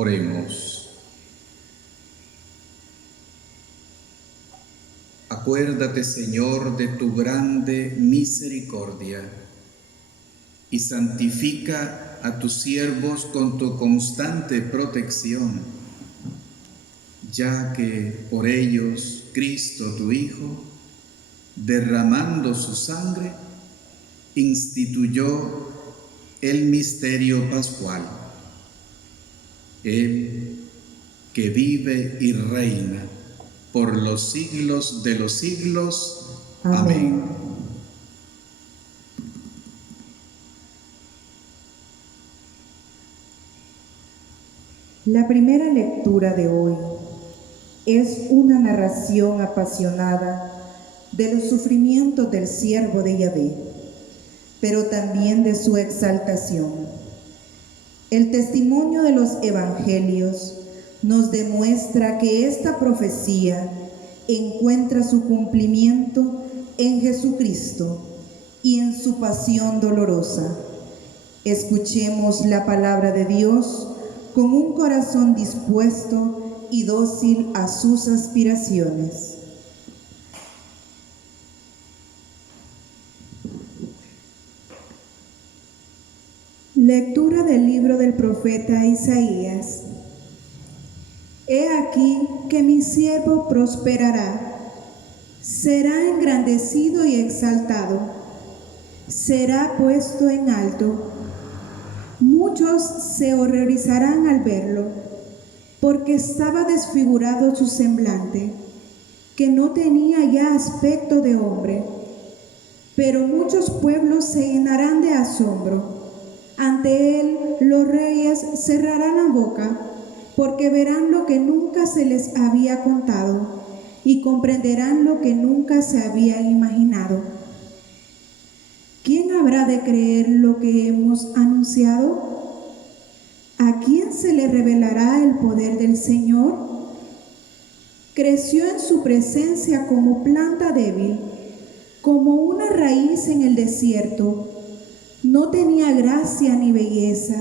Oremos. Acuérdate, Señor, de tu grande misericordia y santifica a tus siervos con tu constante protección, ya que por ellos Cristo, tu Hijo, derramando su sangre, instituyó el misterio pascual. Él, que vive y reina por los siglos de los siglos. Amén. La primera lectura de hoy es una narración apasionada de los sufrimientos del siervo de Yahvé, pero también de su exaltación. El testimonio de los evangelios nos demuestra que esta profecía encuentra su cumplimiento en Jesucristo y en su pasión dolorosa. Escuchemos la palabra de Dios con un corazón dispuesto y dócil a sus aspiraciones. Lectura del libro del profeta Isaías. He aquí que mi siervo prosperará, será engrandecido y exaltado, será puesto en alto. Muchos se horrorizarán al verlo, porque estaba desfigurado su semblante, que no tenía ya aspecto de hombre. Pero muchos pueblos se llenarán de asombro. Ante él los reyes cerrarán la boca, porque verán lo que nunca se les había contado y comprenderán lo que nunca se había imaginado. ¿Quién habrá de creer lo que hemos anunciado? ¿A quién se le revelará el poder del Señor? Creció en su presencia como planta débil, como una raíz en el desierto. No tenía gracia ni belleza.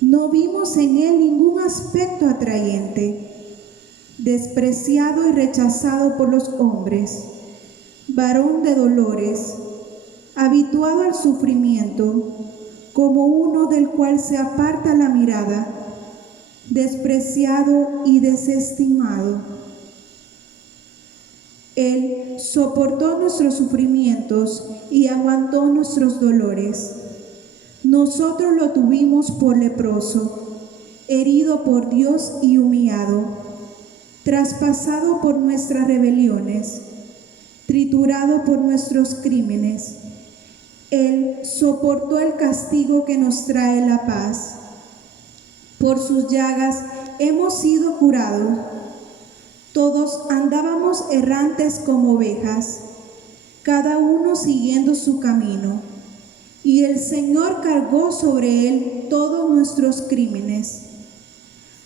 No vimos en él ningún aspecto atrayente. Despreciado y rechazado por los hombres, varón de dolores, habituado al sufrimiento, como uno del cual se aparta la mirada, despreciado y desestimado. Él soportó nuestros sufrimientos y aguantó nuestros dolores. Nosotros lo tuvimos por leproso, herido por Dios y humillado, traspasado por nuestras rebeliones, triturado por nuestros crímenes. Él soportó el castigo que nos trae la paz. Por sus llagas hemos sido curados. Todos andábamos errantes como ovejas, cada uno siguiendo su camino, y el Señor cargó sobre él todos nuestros crímenes.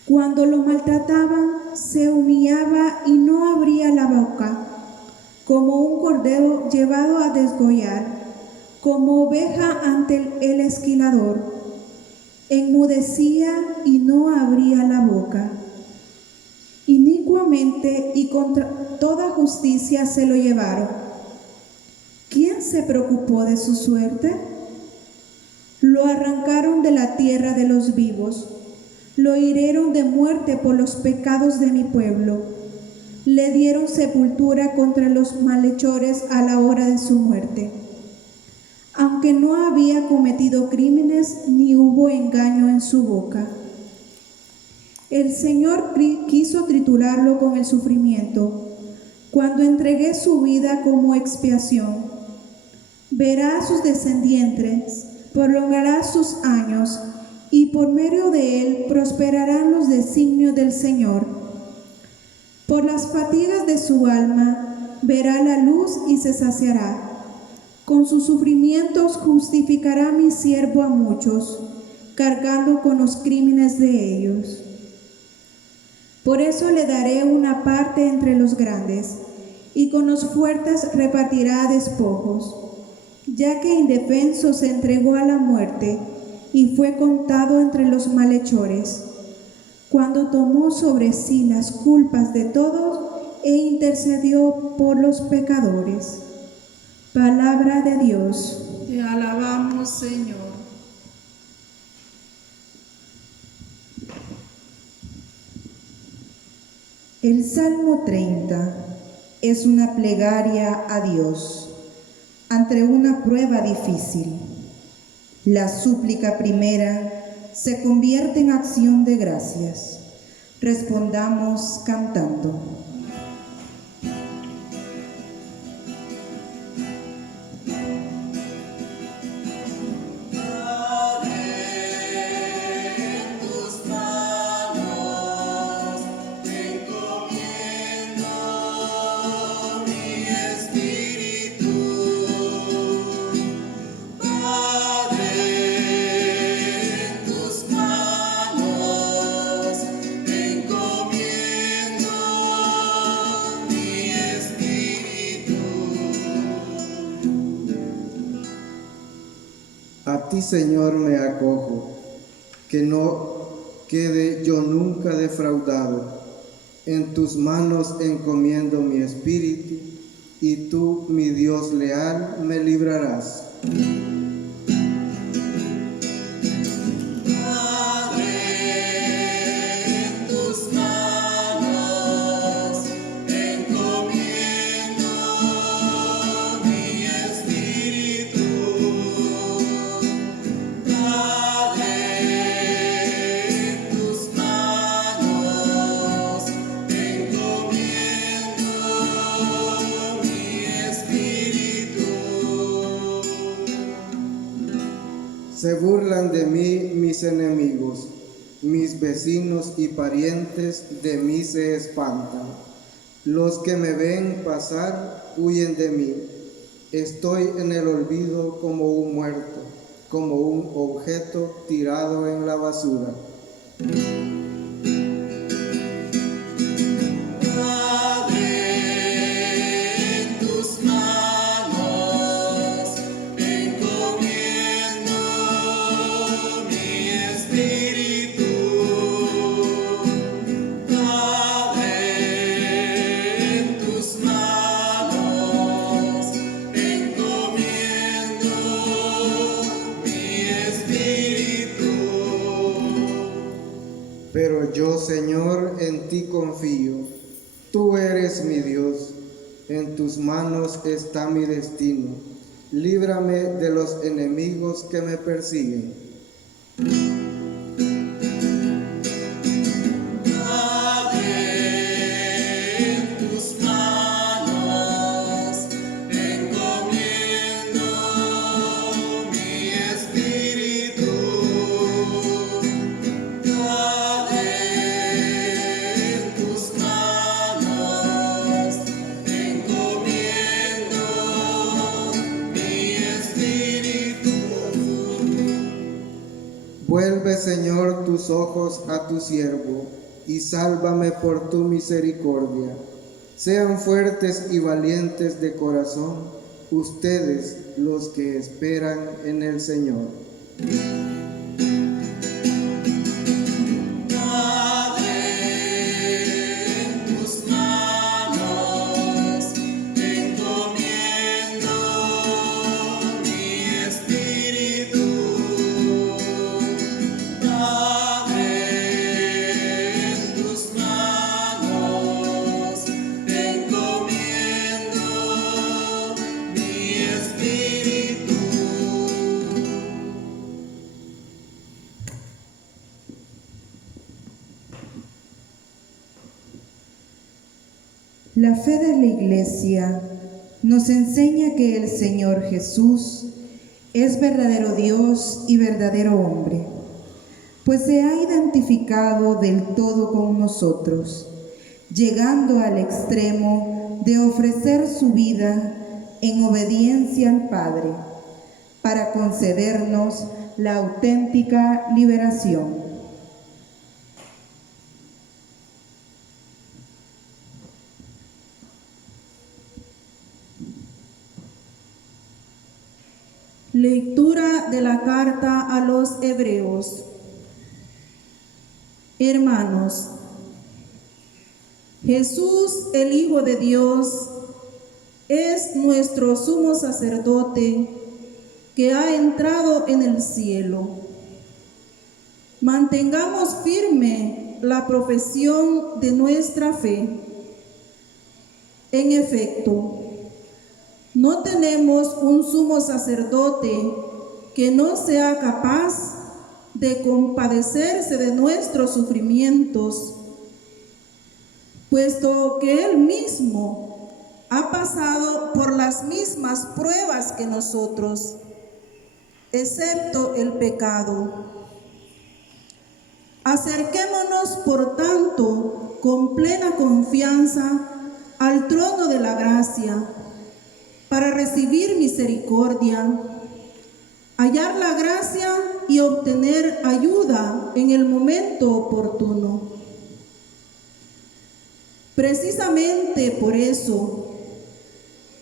Cuando lo maltrataban, se humillaba y no abría la boca, como un cordero llevado a desgollar, como oveja ante el esquilador. Enmudecía y no abría la boca. Inicuamente y contra toda justicia se lo llevaron. ¿Quién se preocupó de su suerte? Lo arrancaron de la tierra de los vivos, lo hirieron de muerte por los pecados de mi pueblo, le dieron sepultura contra los malhechores a la hora de su muerte. Aunque no había cometido crímenes ni hubo engaño en su boca. El Señor quiso triturarlo con el sufrimiento. Cuando entregué su vida como expiación, verá a sus descendientes, prolongará sus años, y por medio de él prosperarán los designios del Señor. Por las fatigas de su alma verá la luz y se saciará. Con sus sufrimientos justificará mi siervo a muchos, cargando con los crímenes de ellos. Por eso le daré una parte entre los grandes, y con los fuertes repartirá despojos, ya que indefenso se entregó a la muerte y fue contado entre los malhechores. cuando tomó sobre sí las culpas de todos e intercedió por los pecadores. Palabra de Dios. Te alabamos, Señor. El Salmo 30 es una plegaria a Dios ante una prueba difícil. La súplica primera se convierte en acción de gracias. Respondamos cantando. A ti, Señor, me acojo, que no quede yo nunca defraudado. En tus manos encomiendo mi espíritu, y tú, mi Dios leal, me librarás. Se burlan de mí mis enemigos, mis vecinos y parientes de mí se espantan. Los que me ven pasar huyen de mí. Estoy en el olvido como un muerto, como un objeto tirado en la basura. Pero yo, Señor, en ti confío. Tú eres mi Dios. En tus manos está mi destino. Líbrame de los enemigos que me persiguen. Vuelve, Señor, tus ojos a tu siervo, y sálvame por tu misericordia. Sean fuertes y valientes de corazón, ustedes los que esperan en el Señor. La fe de la Iglesia nos enseña que el Señor Jesús es verdadero Dios y verdadero hombre, pues se ha identificado del todo con nosotros, llegando al extremo de ofrecer su vida en obediencia al Padre, para concedernos la auténtica liberación. Lectura de la carta a los Hebreos. Hermanos, Jesús, el Hijo de Dios, es nuestro sumo sacerdote que ha entrado en el cielo. Mantengamos firme la profesión de nuestra fe. En efecto, no tenemos un sumo sacerdote que no sea capaz de compadecerse de nuestros sufrimientos, puesto que Él mismo ha pasado por las mismas pruebas que nosotros, excepto el pecado. Acerquémonos, por tanto, con plena confianza al trono de la gracia, para recibir misericordia, hallar la gracia y obtener ayuda en el momento oportuno. Precisamente por eso,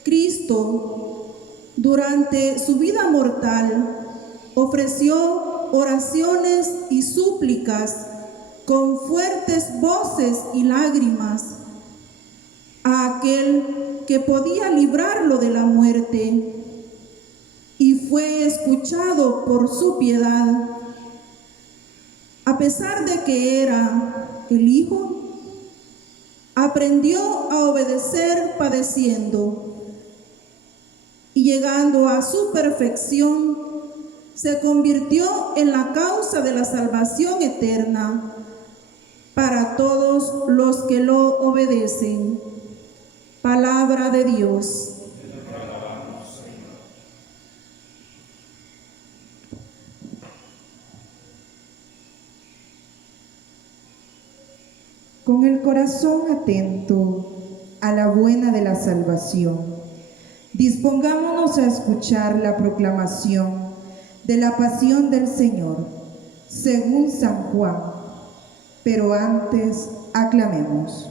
Cristo, durante su vida mortal, ofreció oraciones y súplicas con fuertes voces y lágrimas a aquel que podía librarlo de la muerte, y fue escuchado por su piedad. A pesar de que era el Hijo, aprendió a obedecer padeciendo, y llegando a su perfección, se convirtió en la causa de la salvación eterna para todos los que lo obedecen. Palabra de Dios. Con el corazón atento a la buena de la salvación, dispongámonos a escuchar la proclamación de la pasión del Señor, según San Juan. Pero antes, aclamemos.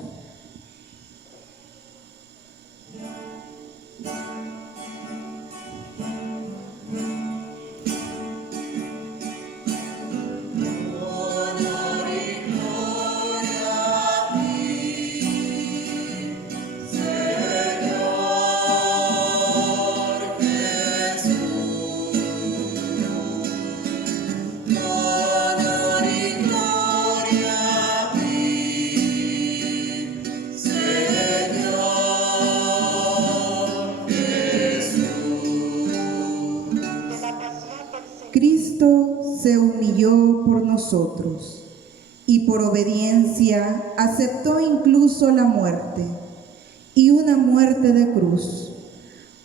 Cristo se humilló por nosotros y por obediencia aceptó incluso la muerte, y una muerte de cruz.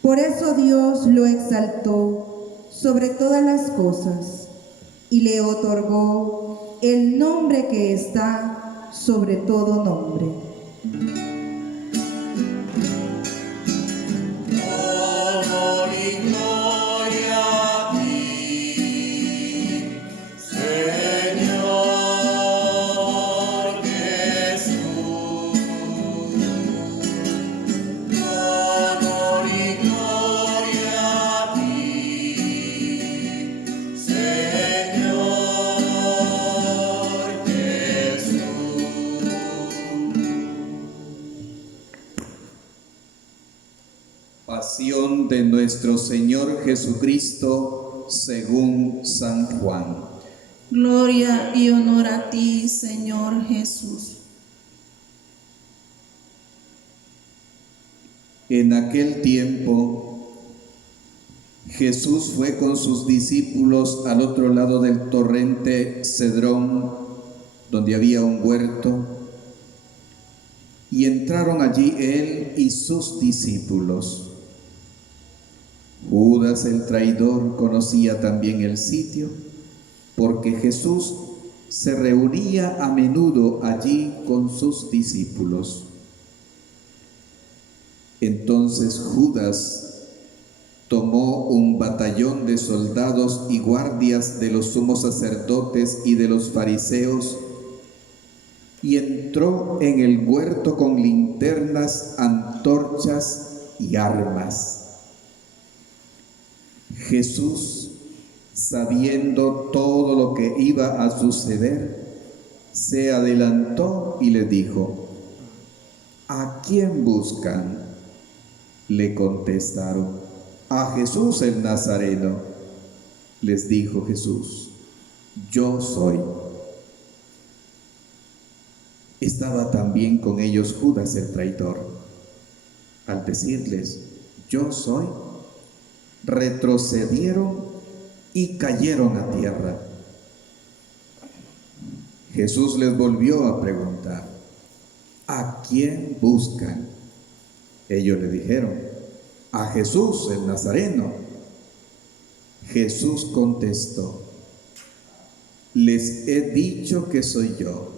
Por eso Dios lo exaltó sobre todas las cosas y le otorgó el nombre que está sobre todo nombre. Pasión de nuestro Señor Jesucristo según San Juan. Gloria y honor a ti, Señor Jesús. En aquel tiempo, Jesús fue con sus discípulos al otro lado del torrente Cedrón, donde había un huerto, y entraron allí él y sus discípulos. Judas el traidor conocía también el sitio, porque Jesús se reunía a menudo allí con sus discípulos. Entonces Judas tomó un batallón de soldados y guardias de los sumos sacerdotes y de los fariseos y entró en el huerto con linternas, antorchas y armas. Jesús, sabiendo todo lo que iba a suceder, se adelantó y le dijo: ¿A quién buscan? Le contestaron: a Jesús el Nazareno. Les dijo Jesús: yo soy. Estaba también con ellos Judas el traidor. Al decirles: yo soy, retrocedieron y cayeron a tierra. Jesús les volvió a preguntar: ¿a quién buscan? Ellos le dijeron: a Jesús el Nazareno. Jesús contestó: les he dicho que soy yo.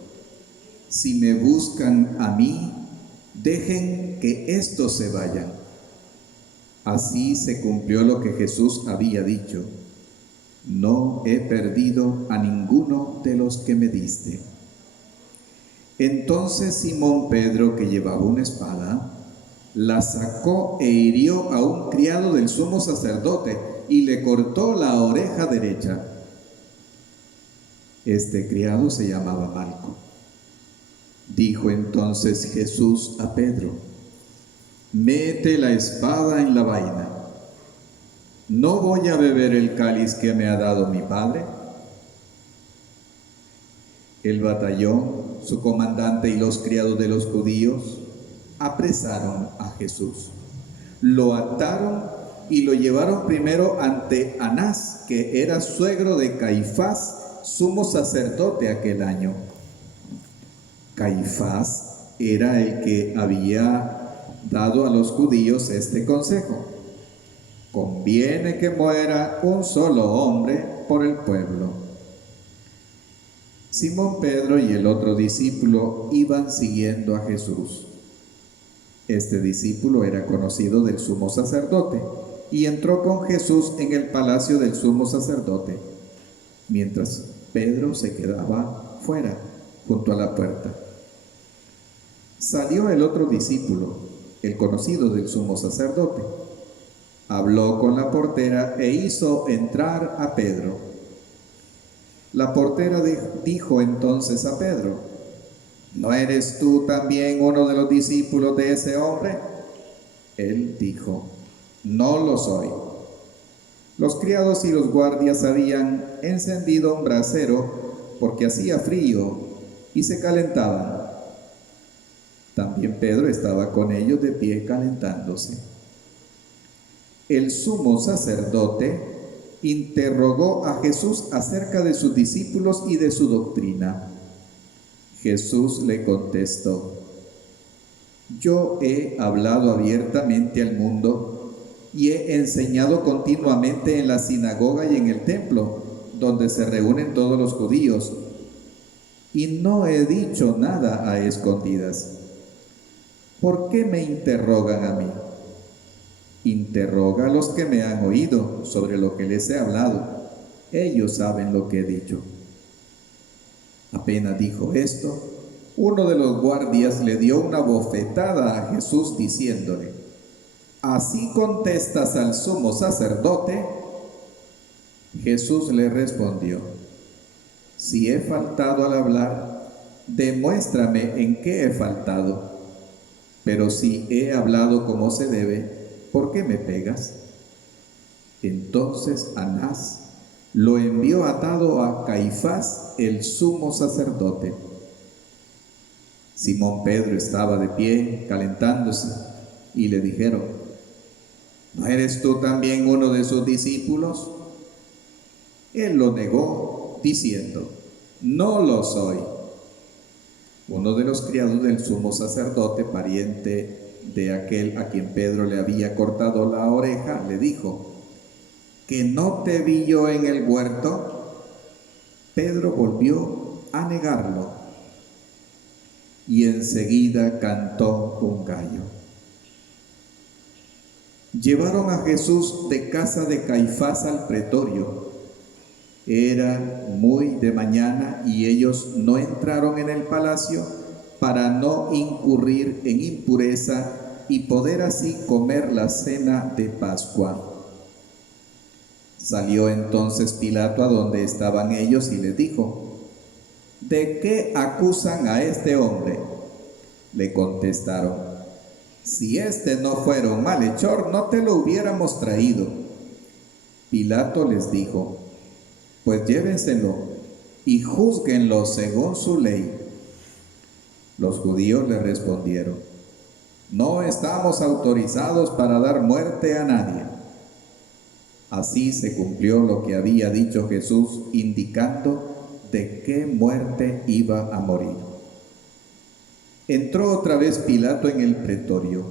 Si me buscan a mí, dejen que estos se vayan. Así se cumplió lo que Jesús había dicho: no he perdido a ninguno de los que me diste. Entonces Simón Pedro, que llevaba una espada, la sacó e hirió a un criado del sumo sacerdote y le cortó la oreja derecha. Este criado se llamaba Malco. Dijo entonces Jesús a Pedro: mete la espada en la vaina. ¿No voy a beber el cáliz que me ha dado mi Padre? El batallón, su comandante y los criados de los judíos apresaron a Jesús. Lo ataron y lo llevaron primero ante Anás, que era suegro de Caifás, sumo sacerdote aquel año. Caifás era el que había dado a los judíos este consejo: conviene que muera un solo hombre por el pueblo. Simón Pedro y el otro discípulo iban siguiendo a Jesús. Este discípulo era conocido del sumo sacerdote y entró con Jesús en el palacio del sumo sacerdote, mientras Pedro se quedaba fuera, junto a la puerta. Salió el otro discípulo, el conocido del sumo sacerdote. Habló con la portera e hizo entrar a Pedro. La portera dijo entonces a Pedro: ¿no eres tú también uno de los discípulos de ese hombre? Él dijo: no lo soy. Los criados y los guardias habían encendido un brasero porque hacía frío y se calentaban. También Pedro estaba con ellos de pie calentándose. El sumo sacerdote interrogó a Jesús acerca de sus discípulos y de su doctrina. Jesús le contestó: yo he hablado abiertamente al mundo y he enseñado continuamente en la sinagoga y en el templo, donde se reúnen todos los judíos, y no he dicho nada a escondidas. ¿Por qué me interrogan a mí? Interroga a los que me han oído sobre lo que les he hablado. Ellos saben lo que he dicho. Apenas dijo esto, uno de los guardias le dio una bofetada a Jesús diciéndole: ¿así contestas al sumo sacerdote? Jesús le respondió: si he faltado al hablar, demuéstrame en qué he faltado. Pero si he hablado como se debe, ¿por qué me pegas? Entonces Anás lo envió atado a Caifás, el sumo sacerdote. Simón Pedro estaba de pie, calentándose, y le dijeron: ¿no eres tú también uno de sus discípulos? Él lo negó, diciendo: no lo soy. Uno de los criados del sumo sacerdote, pariente de aquel a quien Pedro le había cortado la oreja, le dijo: ¿que no te vi yo en el huerto? Pedro volvió a negarlo, y enseguida cantó un gallo. Llevaron a Jesús de casa de Caifás al pretorio. Era muy de mañana y ellos no entraron en el palacio para no incurrir en impureza y poder así comer la cena de Pascua. Salió entonces Pilato a donde estaban ellos y les dijo: ¿de qué acusan a este hombre? Le contestaron: si este no fuera un malhechor, no te lo hubiéramos traído. Pilato les dijo: pues llévenselo y júzguenlo según su ley. Los judíos le respondieron: no estamos autorizados para dar muerte a nadie. Así se cumplió lo que había dicho Jesús, indicando de qué muerte iba a morir. Entró otra vez Pilato en el pretorio,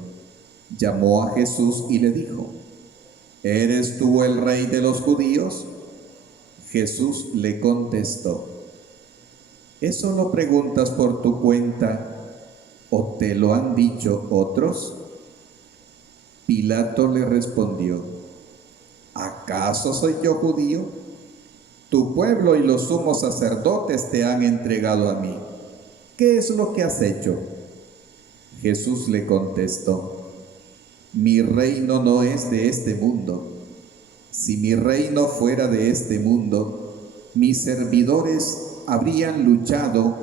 llamó a Jesús y le dijo: ¿eres tú el rey de los judíos? Jesús le contestó: ¿eso lo preguntas por tu cuenta o te lo han dicho otros? Pilato le respondió: ¿acaso soy yo judío? Tu pueblo y los sumos sacerdotes te han entregado a mí. ¿Qué es lo que has hecho? Jesús le contestó: mi reino no es de este mundo. Si mi reino fuera de este mundo, mis servidores habrían luchado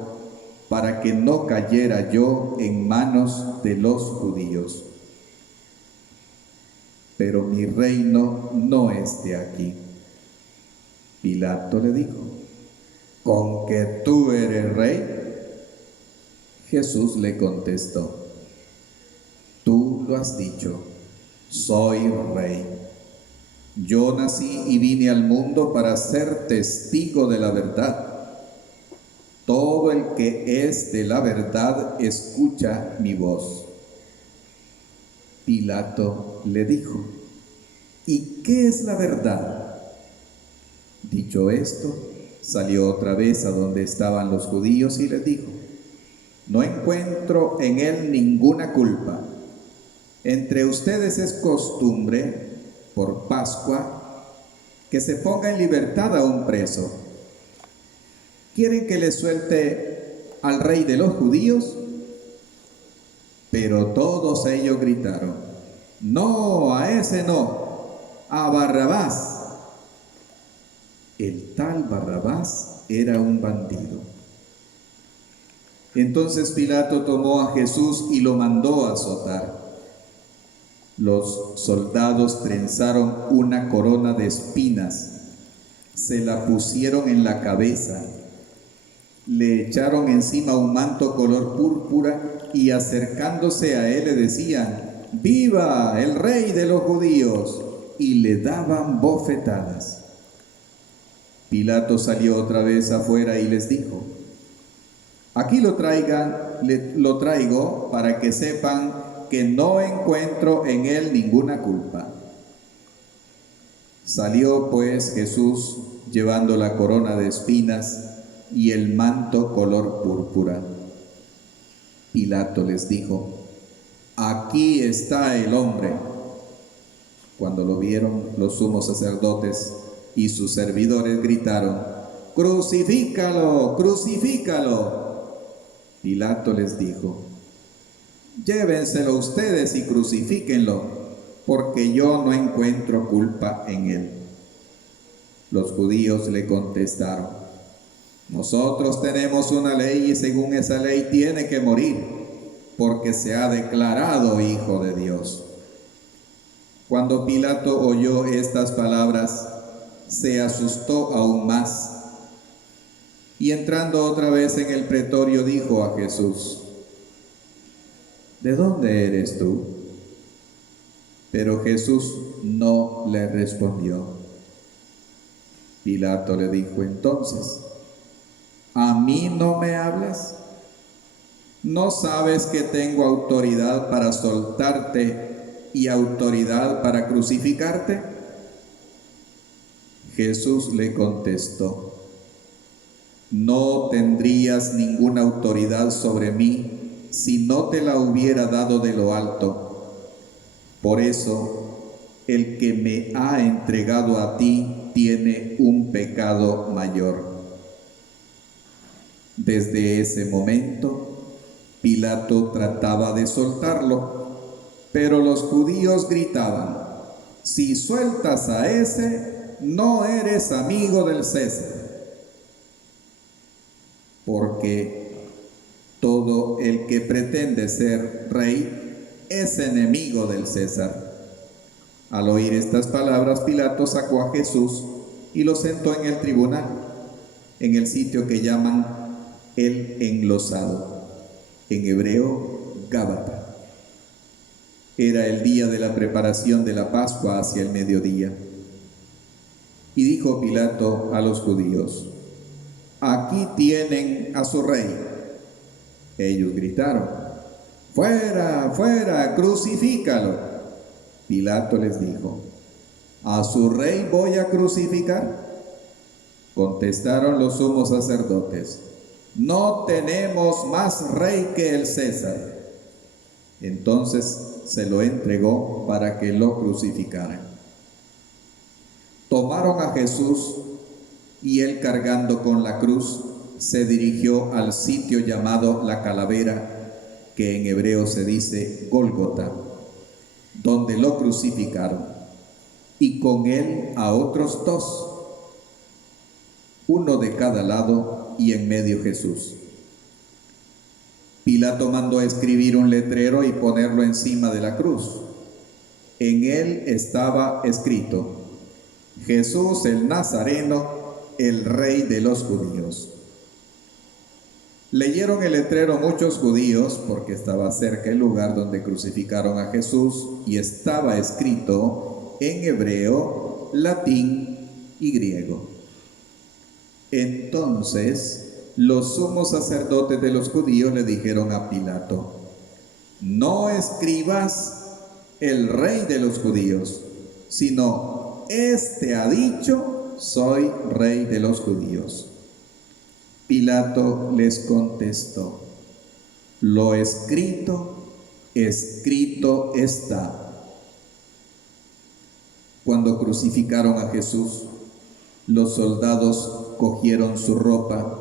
para que no cayera yo en manos de los judíos. Pero mi reino no es de aquí. Pilato le dijo: ¿con que tú eres rey? Jesús le contestó: tú lo has dicho, soy rey. Yo nací y vine al mundo para ser testigo de la verdad. Todo el que es de la verdad escucha mi voz. Pilato le dijo: ¿y qué es la verdad? Dicho esto, salió otra vez a donde estaban los judíos y les dijo: no encuentro en él ninguna culpa. Entre ustedes es costumbre, por Pascua, que se ponga en libertad a un preso. ¿Quieren que le suelte al rey de los judíos? Pero todos ellos gritaron: no, a ese no, a Barrabás. El tal Barrabás era un bandido. Entonces Pilato tomó a Jesús y lo mandó a azotar. Los soldados trenzaron una corona de espinas, se la pusieron en la cabeza, le echaron encima un manto color púrpura y acercándose a él le decían: ¡viva el rey de los judíos! Y le daban bofetadas. Pilato salió otra vez afuera y les dijo: aquí lo traigo para que sepan que no encuentro en él ninguna culpa. Salió pues Jesús llevando la corona de espinas y el manto color púrpura. Pilato les dijo: aquí está el hombre. Cuando lo vieron, los sumos sacerdotes y sus servidores gritaron: ¡crucifícalo, crucifícalo! Pilato les dijo: llévenselo ustedes y crucifíquenlo, porque yo no encuentro culpa en él. Los judíos le contestaron: nosotros tenemos una ley y según esa ley tiene que morir, porque se ha declarado hijo de Dios. Cuando Pilato oyó estas palabras, se asustó aún más. Y entrando otra vez en el pretorio, dijo a Jesús: ¿de dónde eres tú? Pero Jesús no le respondió. Pilato le dijo entonces: ¿a mí no me hablas? ¿No sabes que tengo autoridad para soltarte y autoridad para crucificarte? Jesús le contestó: no tendrías ninguna autoridad sobre mí si no te la hubiera dado de lo alto. Por eso, el que me ha entregado a ti tiene un pecado mayor. Desde ese momento, Pilato trataba de soltarlo, pero los judíos gritaban: si sueltas a ese, no eres amigo del César. porque todo el que pretende ser rey es enemigo del César. Al oír estas palabras, Pilato sacó a Jesús y lo sentó en el tribunal, en el sitio que llaman el Enlosado, en hebreo Gábata. Era el día de la preparación de la Pascua hacia el mediodía. Y dijo Pilato a los judíos: «Aquí tienen a su rey». Ellos gritaron: «¡Fuera, fuera, crucifícalo!». Pilato les dijo: «¿A su rey voy a crucificar?». Contestaron los sumos sacerdotes: «No tenemos más rey que el César». Entonces se lo entregó para que lo crucificaran. Tomaron a Jesús y él, cargando con la cruz, se dirigió al sitio llamado La Calavera, que en hebreo se dice Gólgota, donde lo crucificaron, y con él a otros dos, uno de cada lado y en medio Jesús. Pilato mandó escribir un letrero y ponerlo encima de la cruz. En él estaba escrito: «Jesús el Nazareno, el Rey de los judíos». Leyeron el letrero muchos judíos, porque estaba cerca el lugar donde crucificaron a Jesús, y estaba escrito en hebreo, latín y griego. Entonces los sumos sacerdotes de los judíos le dijeron a Pilato: «No escribas el Rey de los judíos, sino este ha dicho: soy Rey de los judíos». Pilato les contestó: «Lo escrito, escrito está». Cuando crucificaron a Jesús, los soldados cogieron su ropa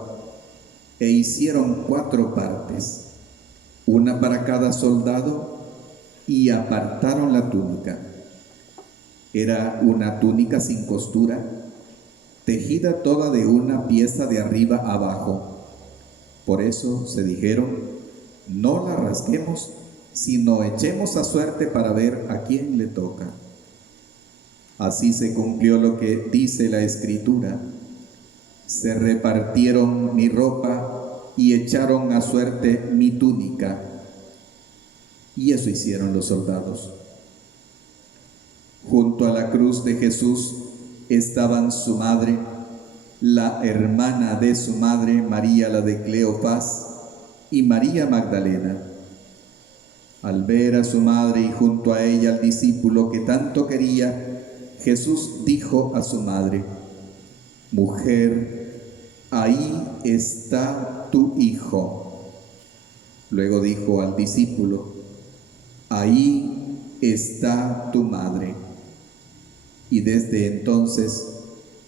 e hicieron 4 partes, una para cada soldado, y apartaron la túnica. Era una túnica sin costura, tejida toda de una pieza de arriba abajo. Por eso se dijeron: «No la rasguemos, sino echemos a suerte para ver a quién le toca». Así se cumplió lo que dice la Escritura: «Se repartieron mi ropa y echaron a suerte mi túnica». Y eso hicieron los soldados. Junto a la cruz de Jesús estaban su madre, la hermana de su madre, María la de Cleofás, y María Magdalena. Al ver a su madre y junto a ella al discípulo que tanto quería, Jesús dijo a su madre: «Mujer, ahí está tu hijo». Luego dijo al discípulo: «Ahí está tu madre». Y desde entonces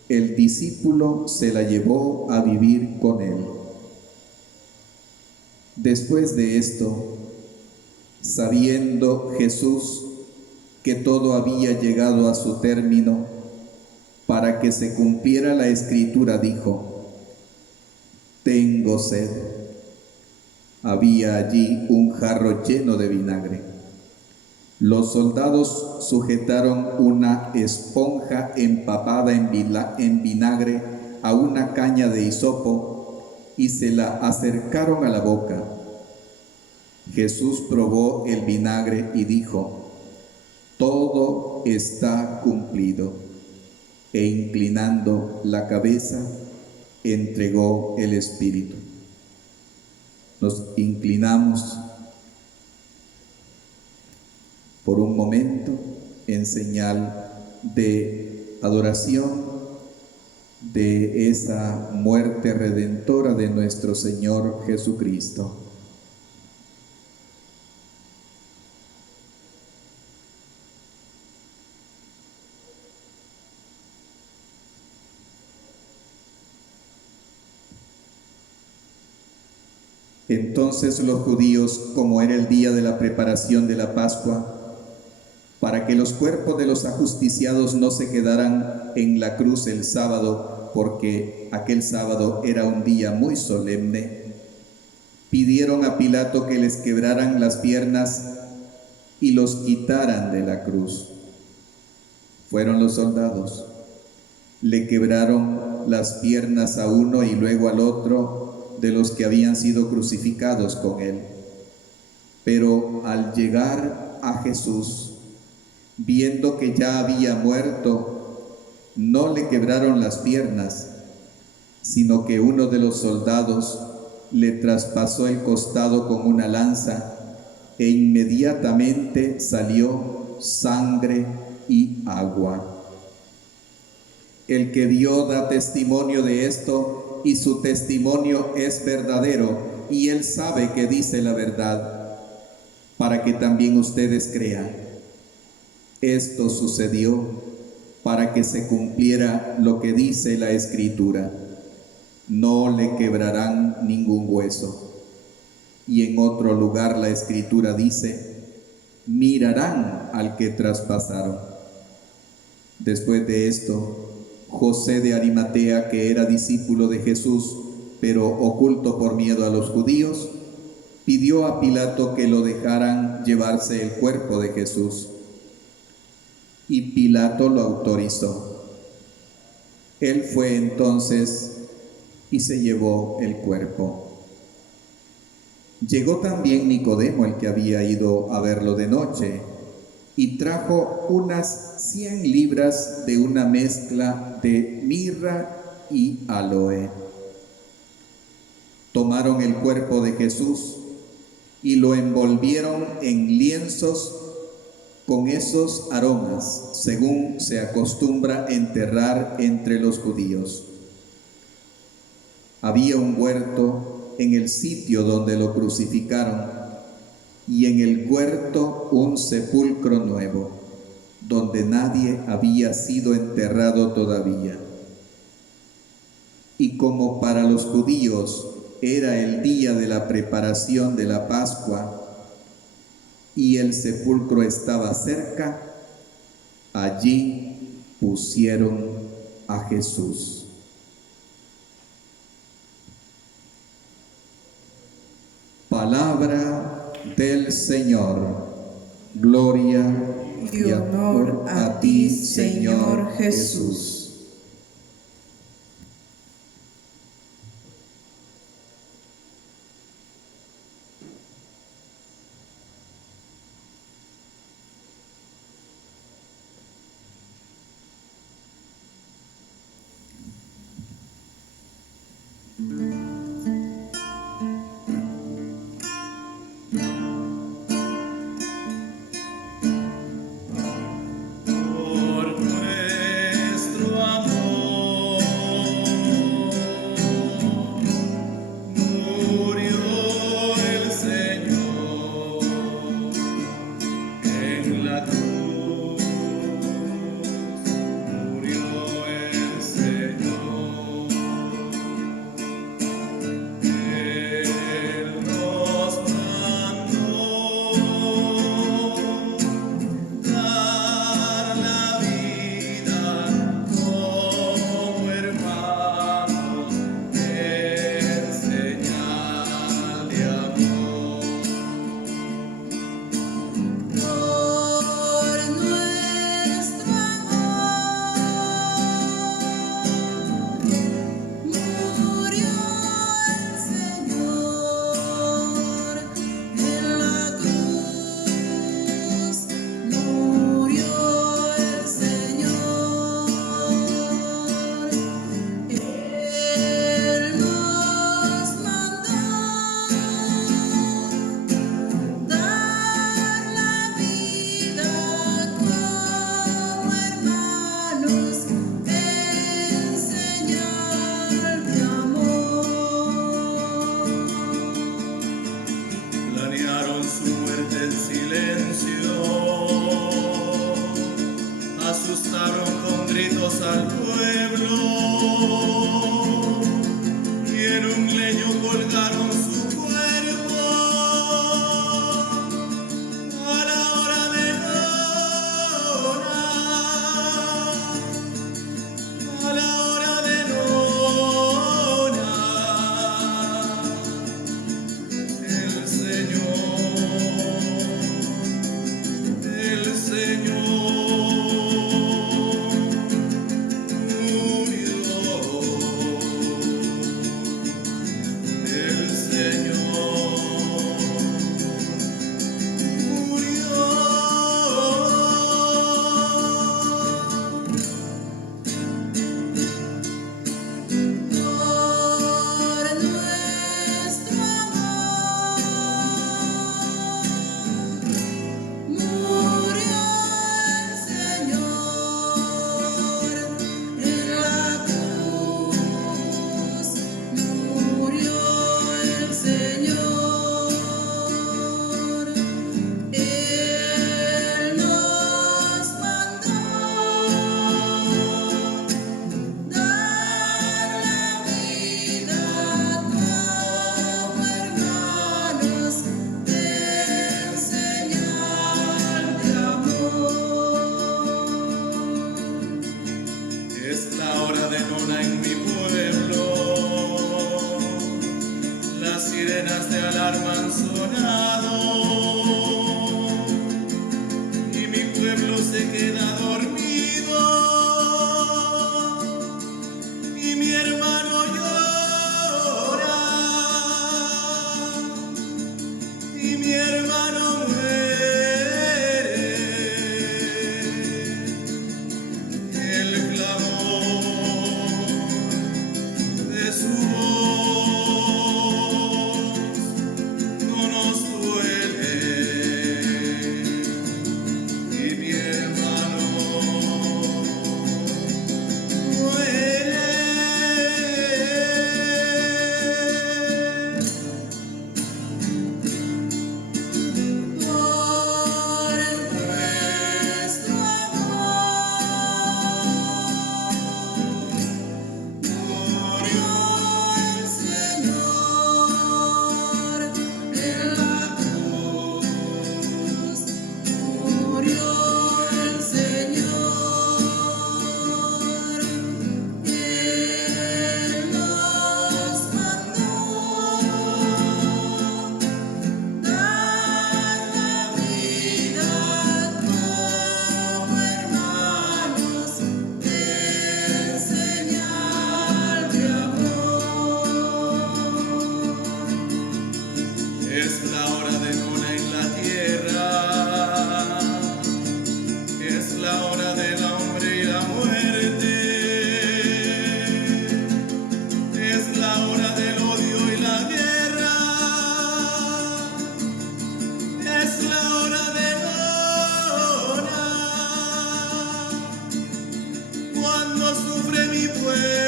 el discípulo se la llevó a vivir con él. Después de esto, sabiendo Jesús que todo había llegado a su término, para que se cumpliera la Escritura, dijo: «Tengo sed». Había allí un jarro lleno de vinagre. Los soldados sujetaron una esponja empapada en vinagre a una caña de hisopo y se la acercaron a la boca. Jesús probó el vinagre y dijo: «Todo está cumplido». E inclinando la cabeza, entregó el Espíritu. Nos inclinamos por un momento en señal de adoración de esa muerte redentora de nuestro Señor Jesucristo. Entonces los judíos, como era el día de la preparación de la Pascua, para que los cuerpos de los ajusticiados no se quedaran en la cruz el sábado, porque aquel sábado era un día muy solemne, pidieron a Pilato que les quebraran las piernas y los quitaran de la cruz. Fueron los soldados, le quebraron las piernas a uno y luego al otro de los que habían sido crucificados con él. Pero al llegar a Jesús, viendo que ya había muerto, no le quebraron las piernas, sino que uno de los soldados le traspasó el costado con una lanza e inmediatamente salió sangre y agua. El que vio da testimonio de esto y su testimonio es verdadero y él sabe que dice la verdad, para que también ustedes crean. Esto sucedió para que se cumpliera lo que dice la Escritura: no le quebrarán ningún hueso. Y en otro lugar la Escritura dice: mirarán al que traspasaron. Después de esto, José de Arimatea, que era discípulo de Jesús, pero oculto por miedo a los judíos, pidió a Pilato que lo dejaran llevarse el cuerpo de Jesús. Y Pilato lo autorizó. Él fue entonces y se llevó el cuerpo. Llegó también Nicodemo, el que había ido a verlo de noche, y trajo unas 100 libras de una mezcla de mirra y aloe. Tomaron el cuerpo de Jesús y lo envolvieron en lienzos con esos aromas, según se acostumbra enterrar entre los judíos. Había un huerto en el sitio donde lo crucificaron, y en el huerto un sepulcro nuevo, donde nadie había sido enterrado todavía. Y como para los judíos era el día de la preparación de la Pascua, y el sepulcro estaba cerca, allí pusieron a Jesús. Palabra del Señor. Gloria Y honor a ti, Señor Jesús. hora de luna en la tierra, es la hora del hombre y la muerte, es la hora del odio y la guerra, es la hora de llorar, cuando sufre mi pueblo.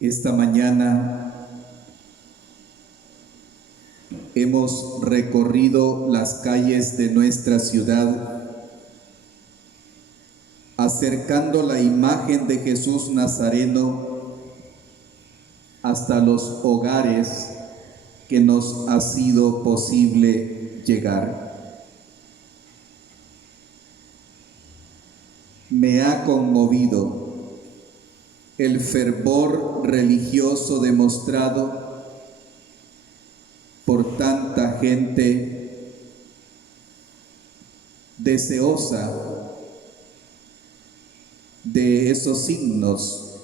Esta mañana hemos recorrido las calles de nuestra ciudad, acercando la imagen de Jesús Nazareno hasta los hogares que nos ha sido posible llegar. Me ha conmovido el fervor religioso demostrado por tanta gente deseosa de esos signos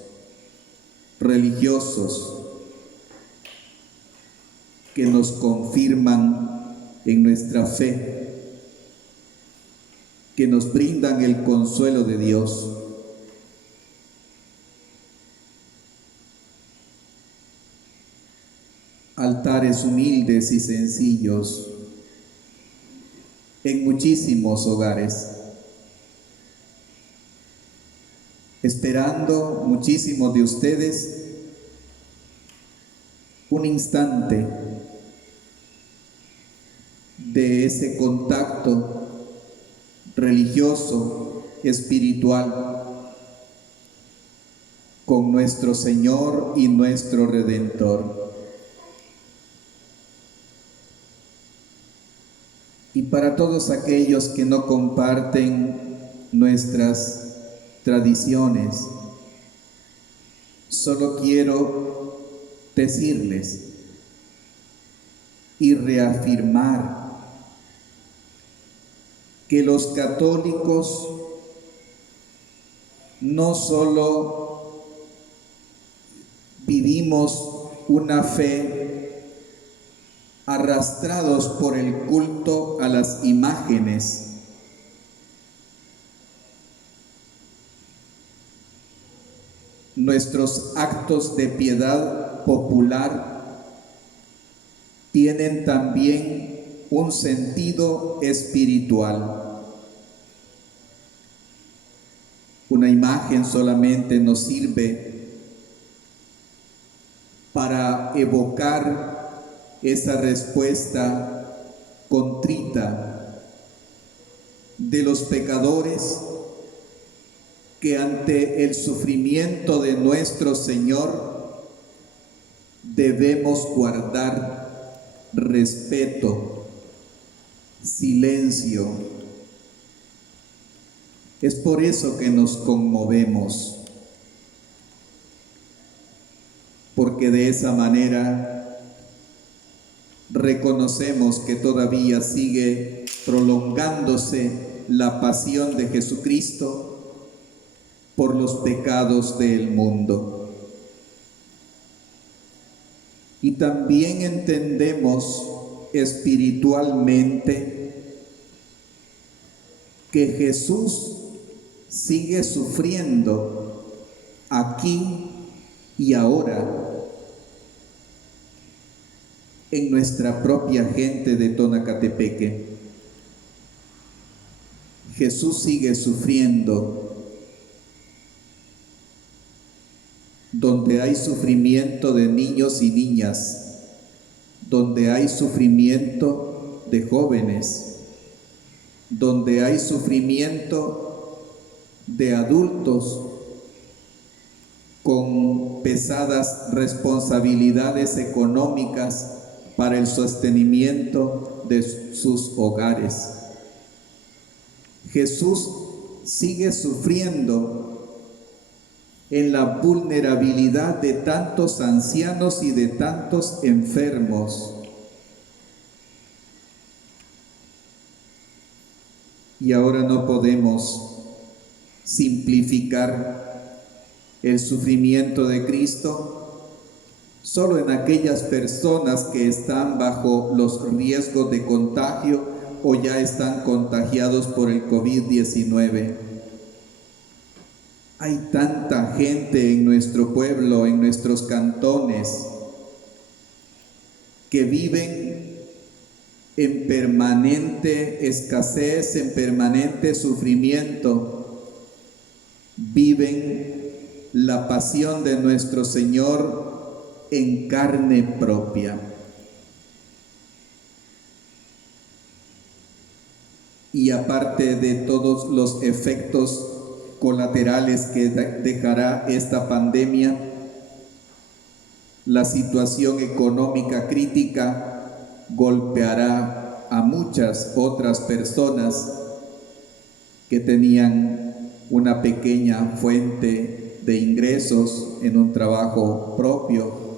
religiosos que nos confirman en nuestra fe, que nos brindan el consuelo de Dios. Altares humildes y sencillos en muchísimos hogares, esperando muchísimos de ustedes un instante de ese contacto religioso, espiritual con nuestro Señor y nuestro Redentor. Y para todos aquellos que no comparten nuestras tradiciones, solo quiero decirles y reafirmar que los católicos no solo vivimos una fe arrastrados por el culto a las imágenes, nuestros actos de piedad popular tienen también un sentido espiritual. Una imagen solamente nos sirve para evocar esa respuesta contrita de los pecadores que ante el sufrimiento de nuestro Señor debemos guardar respeto, silencio. Es por eso que nos conmovemos. porque de esa manera reconocemos que todavía sigue prolongándose la pasión de Jesucristo por los pecados del mundo. Y también entendemos espiritualmente que Jesús sigue sufriendo aquí y ahora en nuestra propia gente de Tonacatepeque. Jesús sigue sufriendo. Donde hay sufrimiento de niños y niñas, donde hay sufrimiento de jóvenes, donde hay sufrimiento de adultos con pesadas responsabilidades económicas para el sostenimiento de sus hogares. Jesús sigue sufriendo en la vulnerabilidad de tantos ancianos y de tantos enfermos. Y ahora no podemos simplificar el sufrimiento de Cristo solo en aquellas personas que están bajo los riesgos de contagio o ya están contagiados por el COVID-19. Hay tanta gente en nuestro pueblo, en nuestros cantones, que viven en permanente escasez, en permanente sufrimiento. Viven la pasión de nuestro Señor en carne propia. Y aparte de todos los efectos colaterales que dejará esta pandemia, la situación económica crítica golpeará a muchas otras personas que tenían una pequeña fuente de ingresos en un trabajo propio,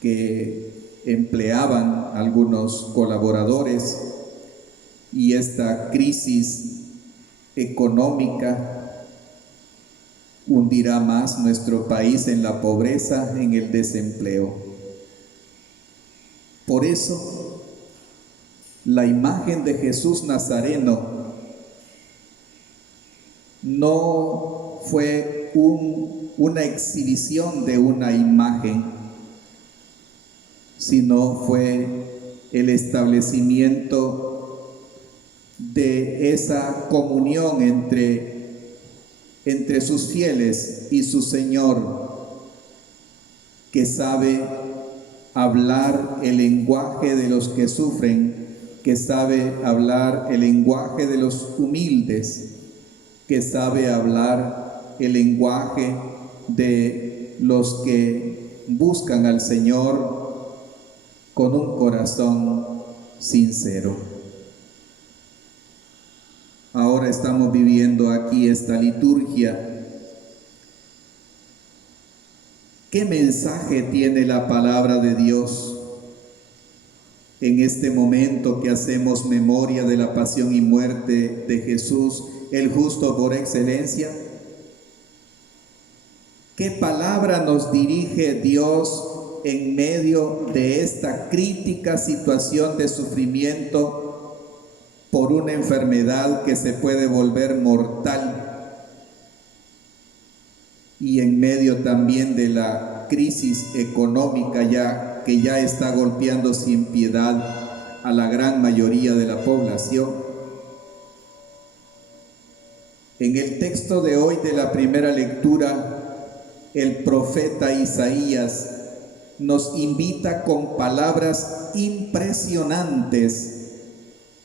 que empleaban algunos colaboradores, y esta crisis económica hundirá más nuestro país en la pobreza, en el desempleo. Por eso, la imagen de Jesús Nazareno no fue una exhibición de una imagen, sino fue el establecimiento de esa comunión entre sus fieles y su Señor, que sabe hablar el lenguaje de los que sufren, que sabe hablar el lenguaje de los humildes, que sabe hablar el lenguaje de los que buscan al Señor con un corazón sincero. Ahora estamos viviendo aquí esta liturgia. ¿Qué mensaje tiene la palabra de Dios en este momento que hacemos memoria de la pasión y muerte de Jesús, el justo por excelencia? ¿Qué palabra nos dirige Dios en medio de esta crítica situación de sufrimiento por una enfermedad que se puede volver mortal, y en medio también de la crisis económica que ya está golpeando sin piedad a la gran mayoría de la población? En el texto de hoy de la primera lectura, el profeta Isaías nos invita con palabras impresionantes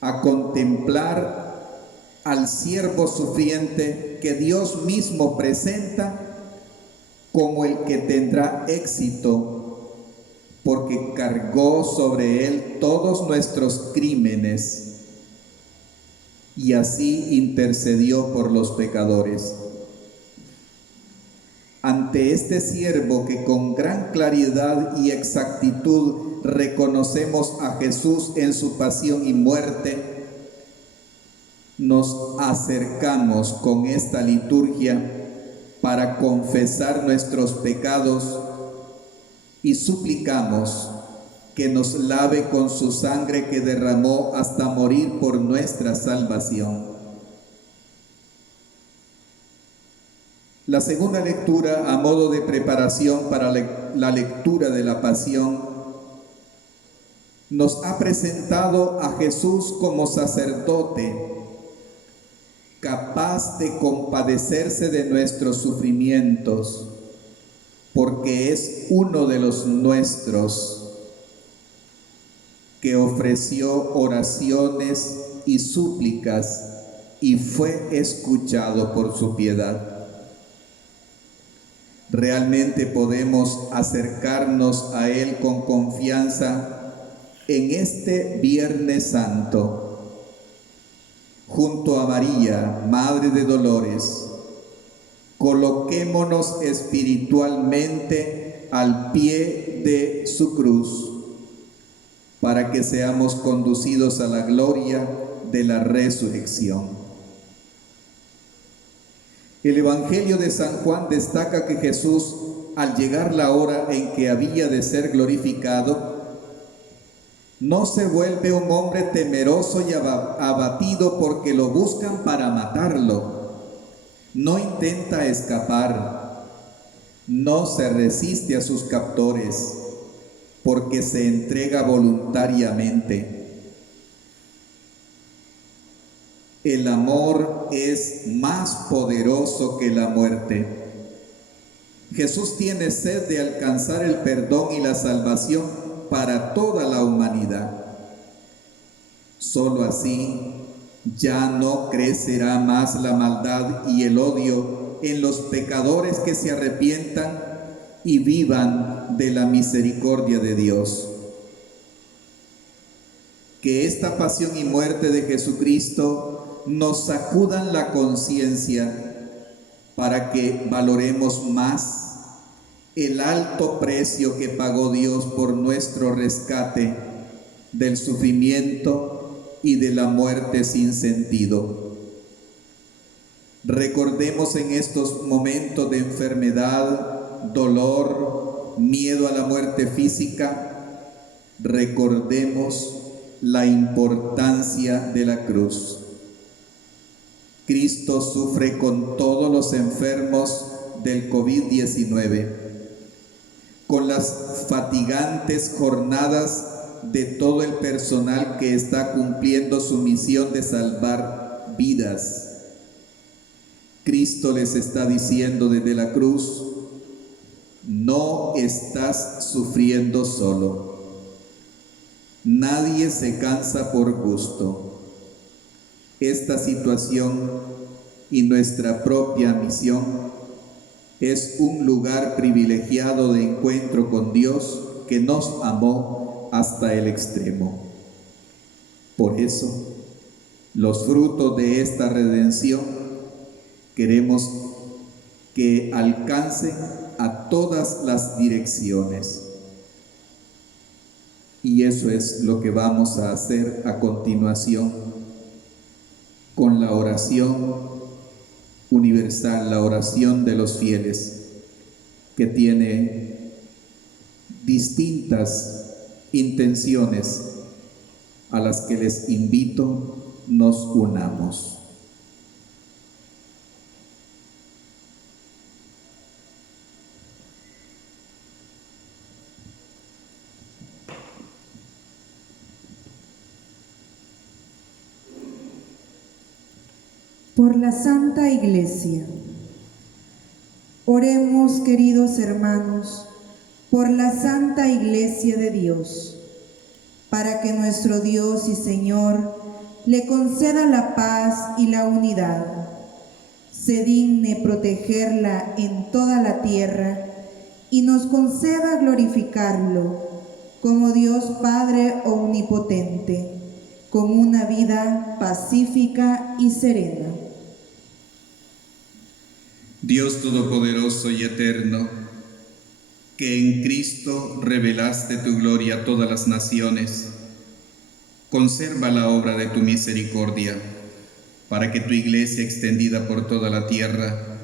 a contemplar al siervo sufriente que Dios mismo presenta como el que tendrá éxito, porque cargó sobre él todos nuestros crímenes y así intercedió por los pecadores. ante este siervo que con gran claridad y exactitud reconocemos a Jesús en su pasión y muerte, nos acercamos con esta liturgia para confesar nuestros pecados y suplicamos que nos lave con su sangre que derramó hasta morir por nuestra salvación. La segunda lectura, a modo de preparación para la lectura de la Pasión, nos ha presentado a Jesús como sacerdote, capaz de compadecerse de nuestros sufrimientos, porque es uno de los nuestros, que ofreció oraciones y súplicas y fue escuchado por su piedad. Realmente podemos acercarnos a Él con confianza en este Viernes Santo. Junto a María, Madre de Dolores, coloquémonos espiritualmente al pie de su cruz, para que seamos conducidos a la gloria de la resurrección. El Evangelio de San Juan destaca que Jesús, al llegar la hora en que había de ser glorificado, no se vuelve un hombre temeroso y abatido porque lo buscan para matarlo. No intenta escapar, no se resiste a sus captores, porque se entrega voluntariamente. El amor es más poderoso que la muerte. Jesús tiene sed de alcanzar el perdón y la salvación para toda la humanidad. Solo así ya no crecerá más la maldad y el odio en los pecadores que se arrepientan y vivan de la misericordia de Dios. Que esta pasión y muerte de Jesucristo nos sacudan la conciencia para que valoremos más el alto precio que pagó Dios por nuestro rescate del sufrimiento y de la muerte sin sentido. Recordemos en estos momentos de enfermedad, dolor, miedo a la muerte física, recordemos la importancia de la cruz. Cristo sufre con todos los enfermos del COVID-19, con las fatigantes jornadas de todo el personal que está cumpliendo su misión de salvar vidas. Cristo les está diciendo desde la cruz: no estás sufriendo solo. Nadie se cansa por gusto. Esta situación y nuestra propia misión es un lugar privilegiado de encuentro con Dios que nos amó hasta el extremo. Por eso, los frutos de esta redención queremos que alcancen a todas las direcciones. Y eso es lo que vamos a hacer a continuación con la oración universal, la oración de los fieles, que tiene distintas intenciones a las que les invito nos unamos. Por la Santa Iglesia. Oremos, queridos hermanos, por la Santa Iglesia de Dios, para que nuestro Dios y Señor le conceda la paz y la unidad, se digne protegerla en toda la tierra y nos conceda glorificarlo como Dios Padre omnipotente, con una vida pacífica y serena. Dios Todopoderoso y Eterno, que en Cristo revelaste tu gloria a todas las naciones, conserva la obra de tu misericordia, para que tu Iglesia, extendida por toda la tierra,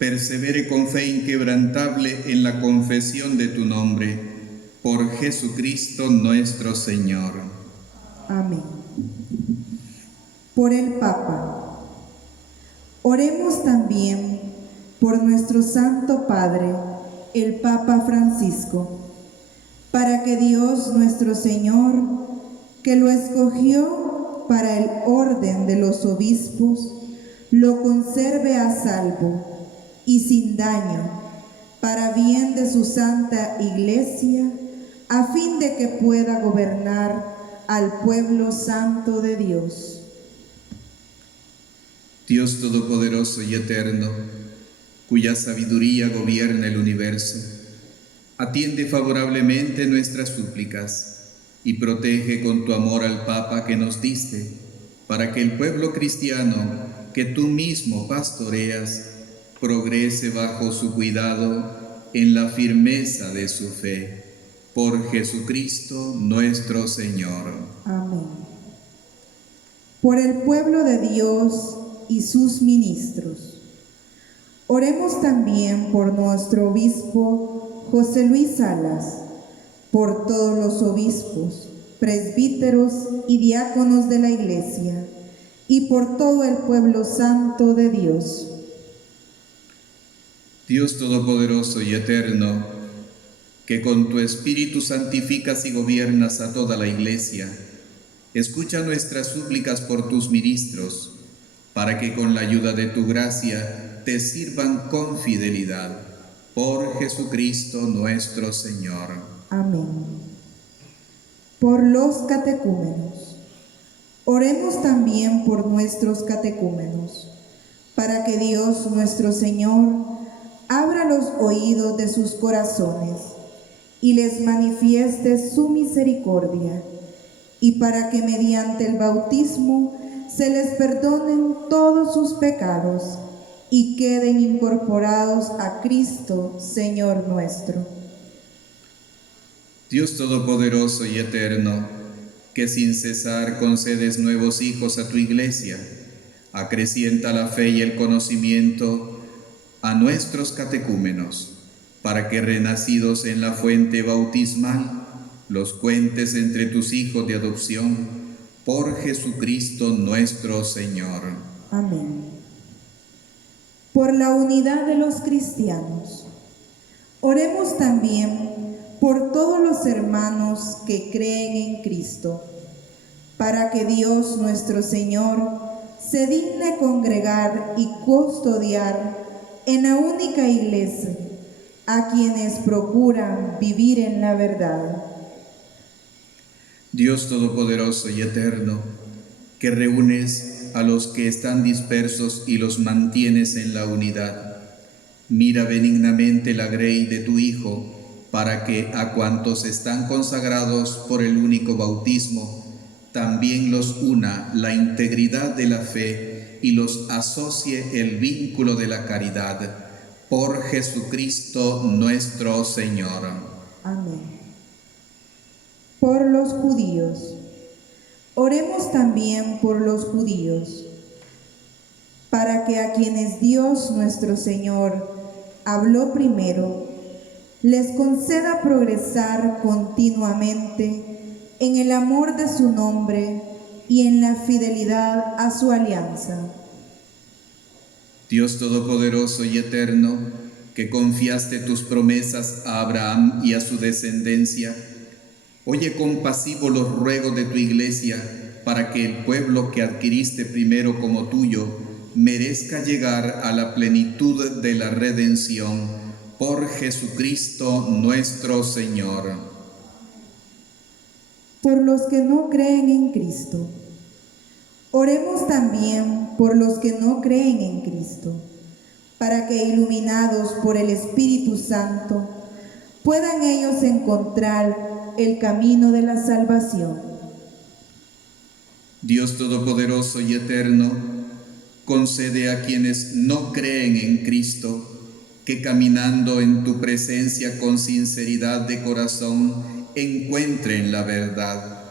persevere con fe inquebrantable en la confesión de tu nombre, por Jesucristo nuestro Señor. Amén. Por el Papa. Oremos también por nuestro Santo Padre, el Papa Francisco, para que Dios nuestro Señor, que lo escogió para el orden de los obispos, lo conserve a salvo y sin daño, para bien de su Santa Iglesia, a fin de que pueda gobernar al pueblo santo de Dios. Dios Todopoderoso y Eterno, cuya sabiduría gobierna el universo, atiende favorablemente nuestras súplicas y protege con tu amor al Papa que nos diste, para que el pueblo cristiano que tú mismo pastoreas progrese bajo su cuidado en la firmeza de su fe. Por Jesucristo nuestro Señor. Amén. Por el pueblo de Dios y sus ministros. Oremos también por nuestro obispo José Luis Salas, por todos los obispos, presbíteros y diáconos de la Iglesia, y por todo el pueblo santo de Dios. Dios Todopoderoso y Eterno, que con tu Espíritu santificas y gobiernas a toda la Iglesia, escucha nuestras súplicas por tus ministros, para que con la ayuda de tu gracia te sirvan con fidelidad. Por Jesucristo nuestro Señor. Amén. Por los catecúmenos. Oremos también por nuestros catecúmenos, para que Dios nuestro Señor abra los oídos de sus corazones y les manifieste su misericordia, y para que mediante el bautismo se les perdonen todos sus pecados y queden incorporados a Cristo, Señor nuestro. Dios Todopoderoso y Eterno, que sin cesar concedes nuevos hijos a tu Iglesia, acrecienta la fe y el conocimiento a nuestros catecúmenos, para que renacidos en la fuente bautismal, los cuentes entre tus hijos de adopción, por Jesucristo nuestro Señor. Amén. Por la unidad de los cristianos. Oremos también por todos los hermanos que creen en Cristo, para que Dios nuestro Señor se digne congregar y custodiar en la única Iglesia a quienes procuran vivir en la verdad. Dios Todopoderoso y Eterno, que reúnes a los que están dispersos y los mantienes en la unidad, mira benignamente la grey de tu Hijo, para que a cuantos están consagrados por el único bautismo, también los una la integridad de la fe y los asocie el vínculo de la caridad. Por Jesucristo nuestro Señor. Amén. Por los judíos. Oremos también por los judíos, para que a quienes Dios nuestro Señor habló primero, les conceda progresar continuamente en el amor de su nombre y en la fidelidad a su alianza. Dios Todopoderoso y Eterno, que confiaste tus promesas a Abraham y a su descendencia, oye compasivo los ruegos de tu Iglesia, para que el pueblo que adquiriste primero como tuyo merezca llegar a la plenitud de la redención. Por Jesucristo nuestro Señor. Por los que no creen en Cristo. Oremos también por los que no creen en Cristo, para que iluminados por el Espíritu Santo, puedan ellos encontrar el camino de la salvación. Dios Todopoderoso y Eterno, concede a quienes no creen en Cristo que caminando en tu presencia con sinceridad de corazón encuentren la verdad.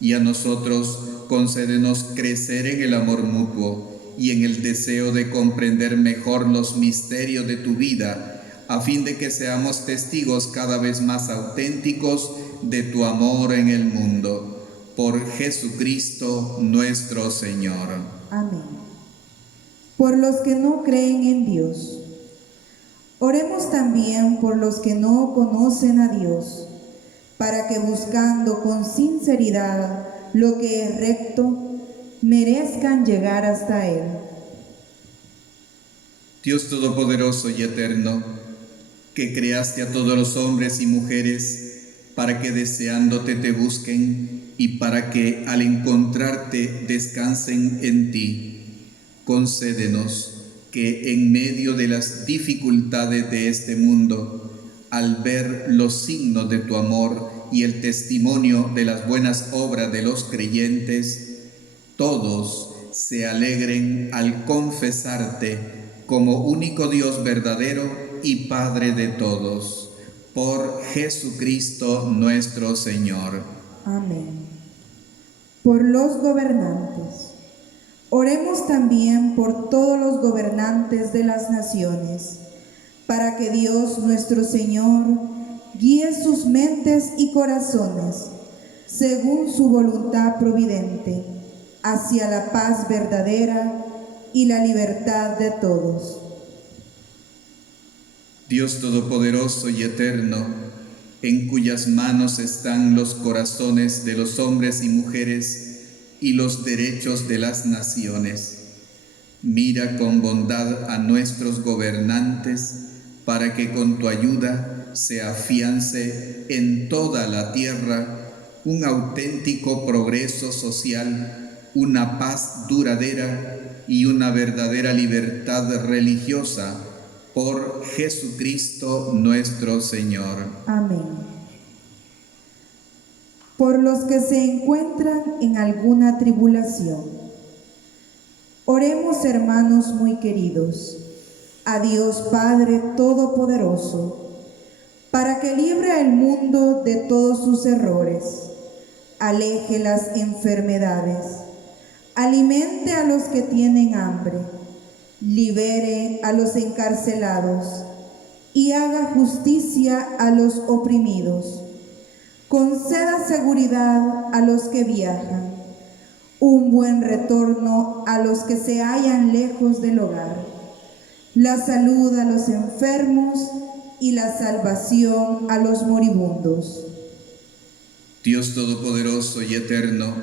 Y a nosotros concédenos crecer en el amor mutuo y en el deseo de comprender mejor los misterios de tu vida, a fin de que seamos testigos cada vez más auténticos de tu amor en el mundo. Por Jesucristo nuestro Señor. Amén. Por los que no creen en Dios. Oremos también por los que no conocen a Dios, para que buscando con sinceridad lo que es recto, merezcan llegar hasta Él. Dios Todopoderoso y Eterno, que creaste a todos los hombres y mujeres para que deseándote te busquen y para que al encontrarte descansen en ti, concédenos que en medio de las dificultades de este mundo, al ver los signos de tu amor y el testimonio de las buenas obras de los creyentes, todos se alegren al confesarte como único Dios verdadero y Padre de todos, por Jesucristo nuestro Señor. Amén. Por los gobernantes. Oremos también por todos los gobernantes de las naciones, para que Dios nuestro Señor guíe sus mentes y corazones, según su voluntad providente, hacia la paz verdadera y la libertad de todos. Dios Todopoderoso y Eterno, en cuyas manos están los corazones de los hombres y mujeres y los derechos de las naciones, mira con bondad a nuestros gobernantes para que con tu ayuda se afiance en toda la tierra un auténtico progreso social, una paz duradera y una verdadera libertad religiosa, por Jesucristo nuestro Señor. Amén. Por los que se encuentran en alguna tribulación. Oremos, hermanos muy queridos, a Dios Padre Todopoderoso, para que libre al mundo de todos sus errores, aleje las enfermedades, alimente a los que tienen hambre, libere a los encarcelados y haga justicia a los oprimidos. Conceda seguridad a los que viajan, un buen retorno a los que se hallan lejos del hogar, la salud a los enfermos y la salvación a los moribundos. Dios Todopoderoso y Eterno,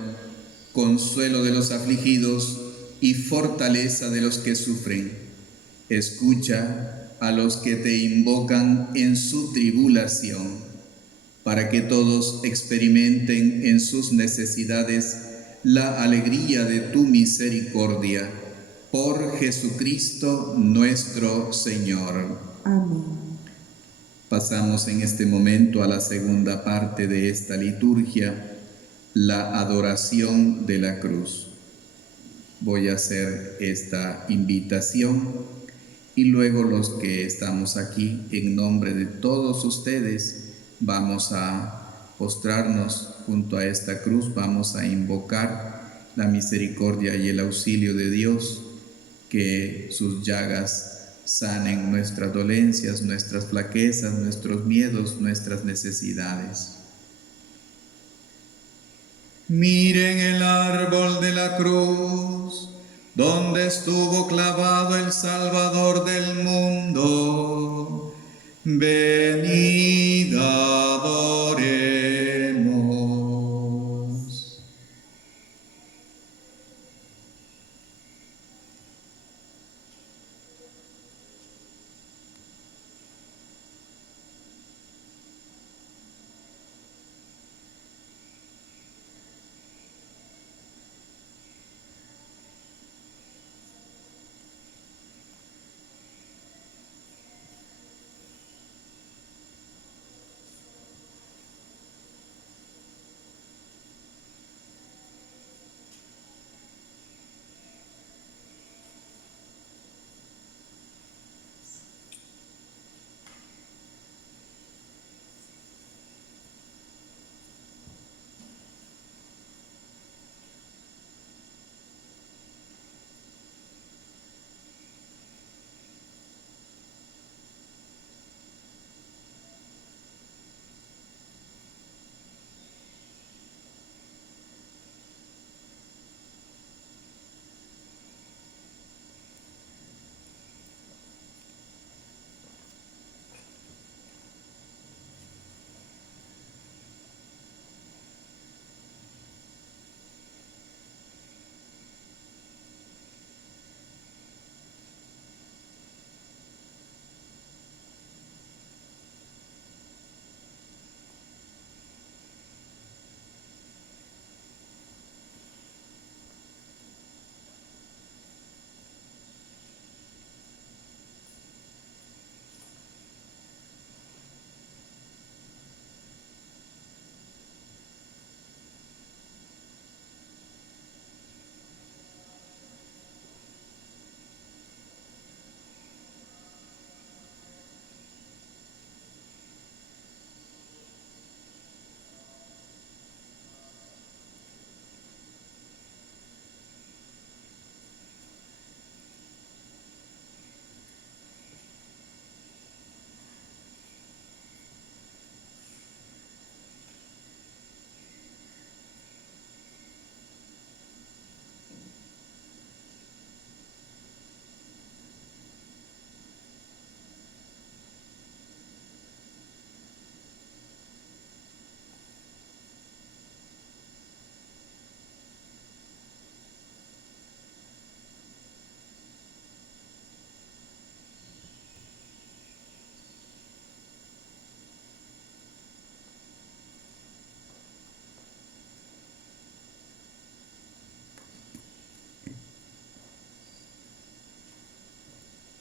consuelo de los afligidos y fortaleza de los que sufren, escucha a los que te invocan en su tribulación, para que todos experimenten en sus necesidades la alegría de tu misericordia. Por Jesucristo nuestro Señor. Amén. Pasamos en este momento a la segunda parte de esta liturgia, la adoración de la cruz. Voy a hacer esta invitación y luego los que estamos aquí, en nombre de todos ustedes, vamos a postrarnos junto a esta cruz, vamos a invocar la misericordia y el auxilio de Dios, que sus llagas sanen nuestras dolencias, nuestras flaquezas, nuestros miedos, nuestras necesidades. Miren el árbol de la cruz, donde estuvo clavado el Salvador del mundo. Venid, adoremos.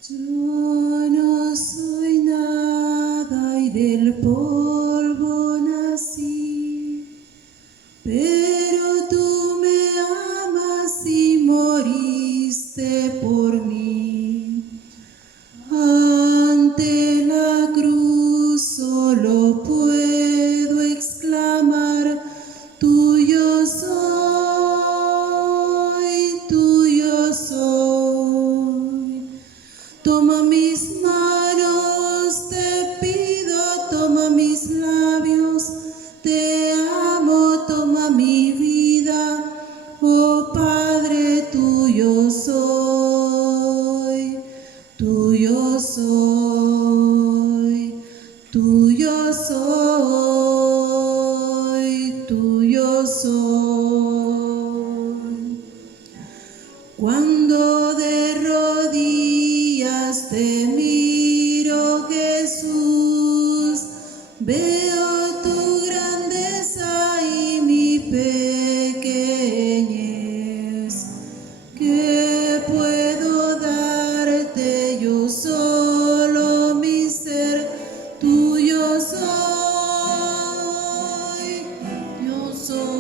Yo no soy nada y del polvo nací, pero tú me amas y moriste por mí. Ante la cruz solo puedo exclamar, tuyo soy, tuyo soy. Toma mis manos, te pido, toma mis labios, te amo, toma mi vida, oh Padre, tuyo soy, tuyo soy, tuyo soy, tuyo soy. Cuando de rodillas te miro, Jesús, veo tu grandeza y mi pequeñez. ¿Qué puedo darte? Yo solo mi ser, tuyo soy, yo soy.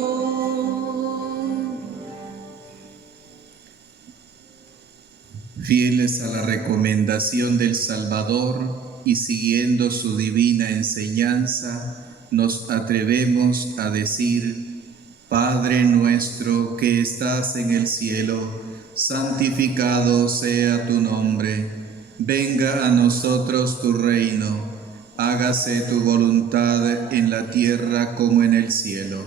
Fieles a la recomendación del Salvador y siguiendo su divina enseñanza, nos atrevemos a decir: Padre nuestro que estás en el cielo, santificado sea tu nombre. Venga a nosotros tu reino. Hágase tu voluntad en la tierra como en el cielo.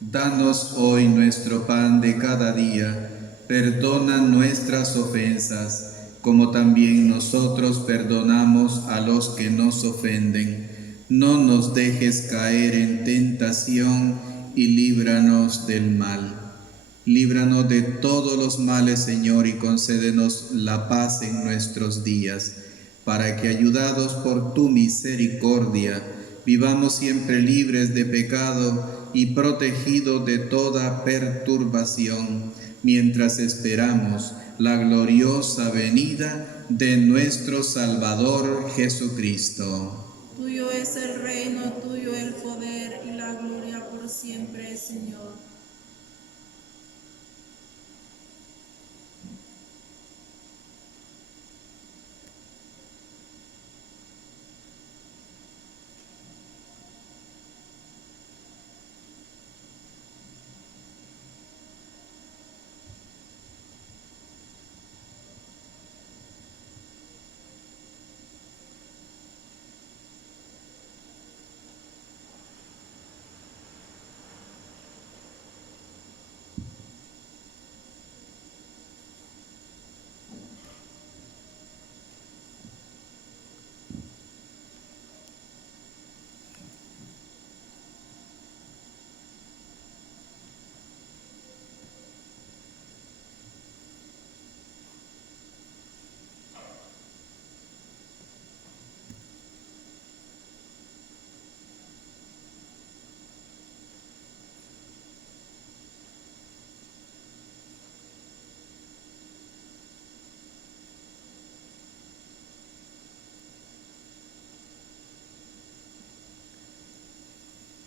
Danos hoy nuestro pan de cada día. Perdona nuestras ofensas, como también nosotros perdonamos a los que nos ofenden. No nos dejes caer en tentación y líbranos del mal. Líbranos de todos los males, Señor, y concédenos la paz en nuestros días, para que, ayudados por tu misericordia, vivamos siempre libres de pecado y protegidos de toda perturbación, mientras esperamos la gloriosa venida de nuestro Salvador Jesucristo. Tuyo es el reino, tuyo el poder y la gloria por siempre, Señor.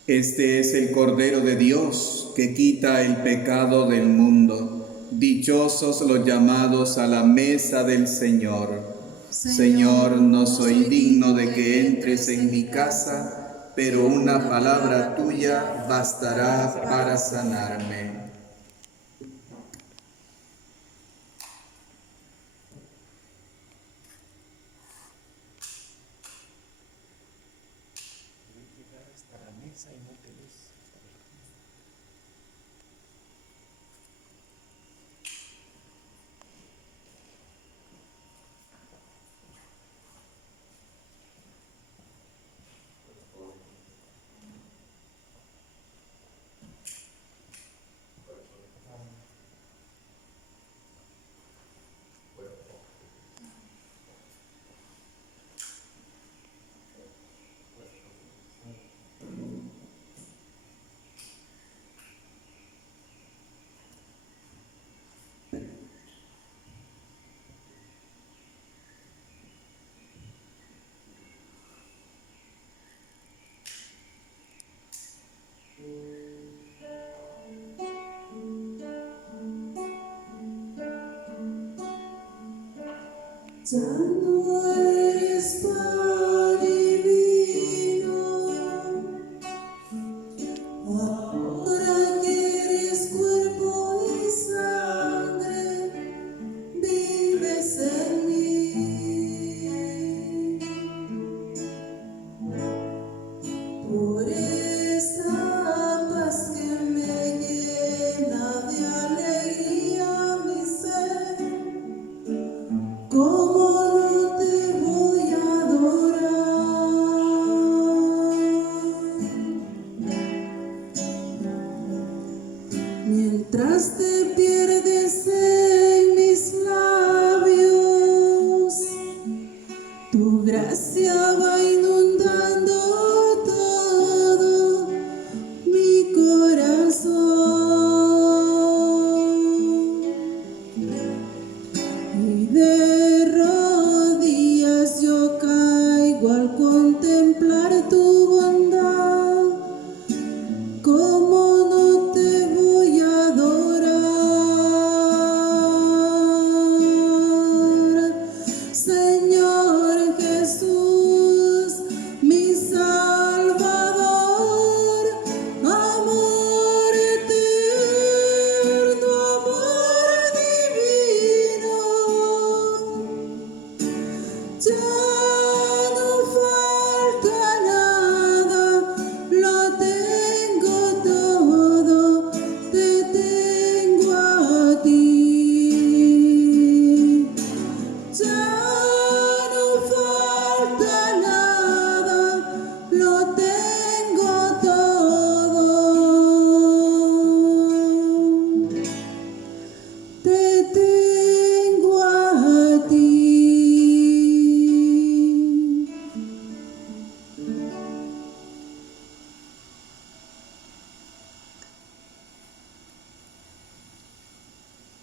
Este es el Cordero de Dios que quita el pecado del mundo. Dichosos los llamados a la mesa del Señor. Señor, no soy digno de que entres en mi casa, pero una palabra tuya bastará para sanarme. Ya no eres pan y vino, ahora que eres cuerpo y sangre, vives en mí. Por esa paz que me llena de alegría mi ser, ¿cómo no te voy a adorar? Mientras te pierdes en mis labios, tu gracia va inundando todo mi corazón. Y de rodillas yo caigo al contemplar tu bondad. ¿Cómo no te voy a adorar? Señor Jesús, mi Salvador, amor eterno, amor divino. Ya no falta nada, lo tengo todo, te tengo a ti. Ya no falta nada, lo tengo todo, te tengo a ti.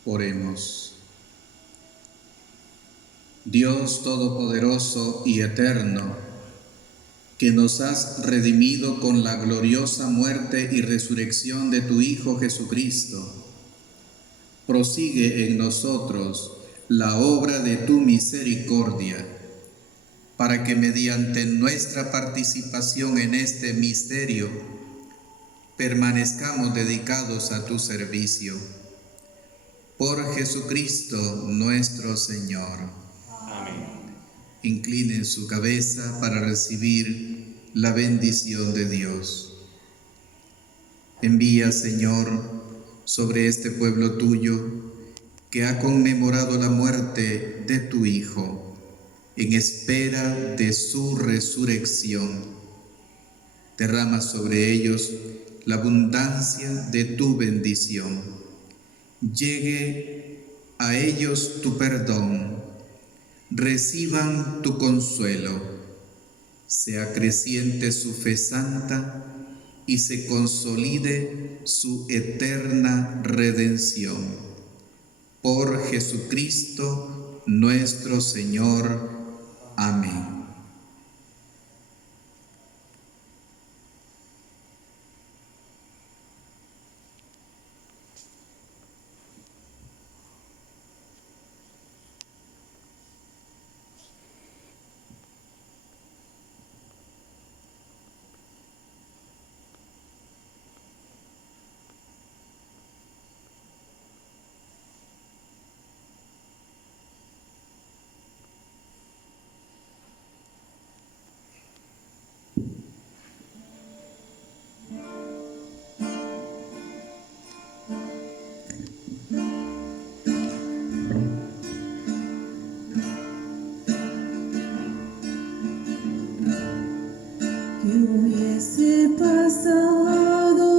Oremos. Dios Todopoderoso y Eterno, que nos has redimido con la gloriosa muerte y resurrección de tu Hijo Jesucristo, prosigue en nosotros la obra de tu misericordia, para que mediante nuestra participación en este misterio permanezcamos dedicados a tu servicio. Por Jesucristo nuestro Señor. Amén. Inclinen su cabeza para recibir la bendición de Dios. Envía, Señor, sobre este pueblo tuyo que ha conmemorado la muerte de tu Hijo en espera de su resurrección. Derrama sobre ellos la abundancia de tu bendición. Llegue a ellos tu perdón, reciban tu consuelo, sea creciente su fe santa y se consolide su eterna redención. Por Jesucristo nuestro Señor. Amén. ¿Qué hubiese pasado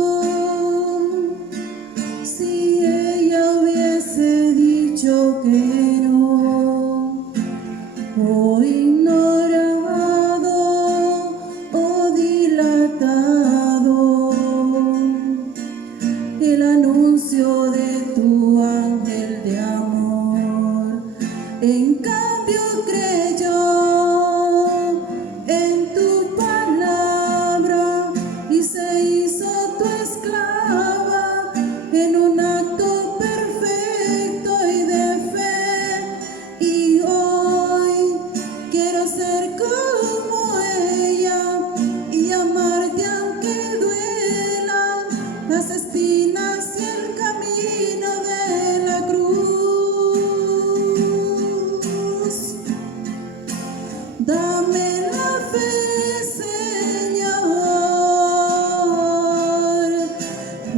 si ella hubiese dicho que no, o ignorado o dilatado el anuncio de tu ángel de amor? En cambio creyó en tu palabra y se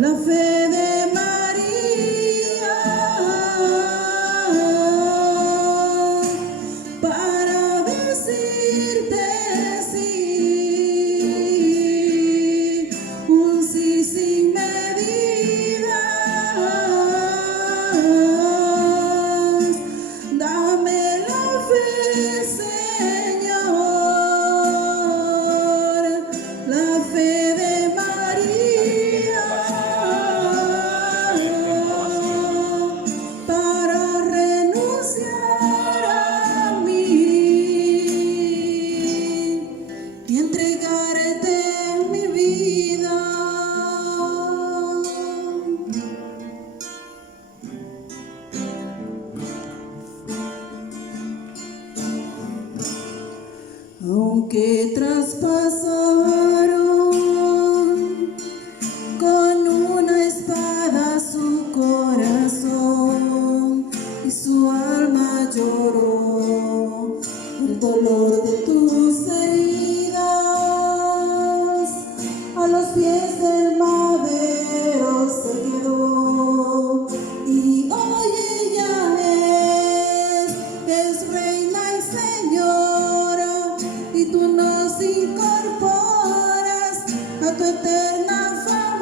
la fe de María para decirte sí, un sí sin medidas. Dame la fe, Señor, la fe de María para renunciar a mí y entregarte mi vida. Aunque traspasaron con una espada su corazón y su alma lloró el dolor de tus heridas, a los pies del madero se quedó y hoy ella es reina y señora, y tú nos incorporas a tu eterna familia.